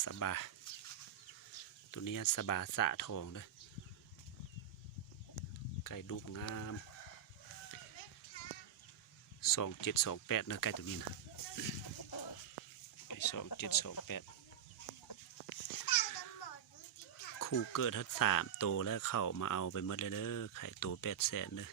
สบาตัวนี้สบาสะทองเลยไก่ดูงาม2728นะไก่ตัวนี้นะไก่2728คู่เกิดทั้ง3ตัวแล้วเข้ามาเอาไปหมดเลยเด้อไข่ตัว800,000เลย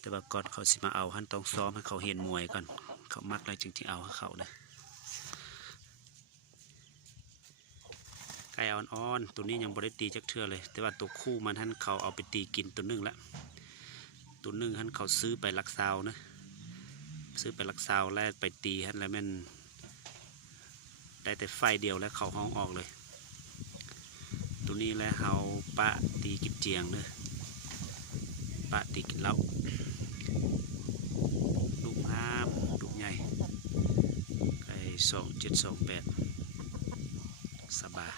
แต่ว่าก่อนเขาสิมาเอาท่านต้องซ้อมให้เขาเห็นมวยก่อนเขามักอะไรจึงเอาให้เขาเลยไก่อ่อนๆตัวนี้ยังบริตีจักเทื่อเลยแต่ว่าตัวคู่มันท่านเขาเอาไปตีกินตัวนึงละตัวนึงท่านเขาซื้อไปลักซาวนะซื้อไปลักซาวแล้วไปตีท่านแล้วมันได้แต่ไฟเดียวแล้วเขาห้องออกเลยตัวนี้แล้วเขาปะตีกินเจียงเลยปะตีกินเหล้าลูกงามลูกใหญ่ไก่2728สบาย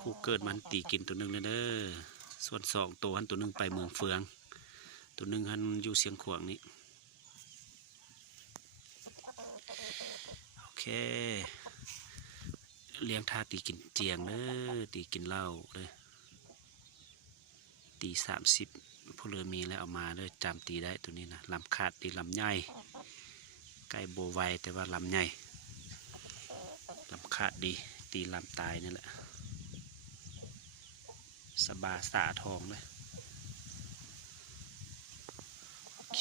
คู่เกิดมันตีกินตัวนึงเลยเด้อส่วน2ตัวหันตัวนึงไปเมืองเฟืองตัวนึงหันอยู่เสียงขวางนี้โอเคเลี้ยงท่าตีกินเจียงเลยตีกินเหล้าเลยตี30พวกเรือมีแล้วเอามาเลยจำตีได้ตัวนี้นะลำขาดตีลำใหญ่ใกล้โบไวแต่ว่าลำใหญ่ลำขาดดีตีลำตายนี่แหละสบาสะทองเลยโอเค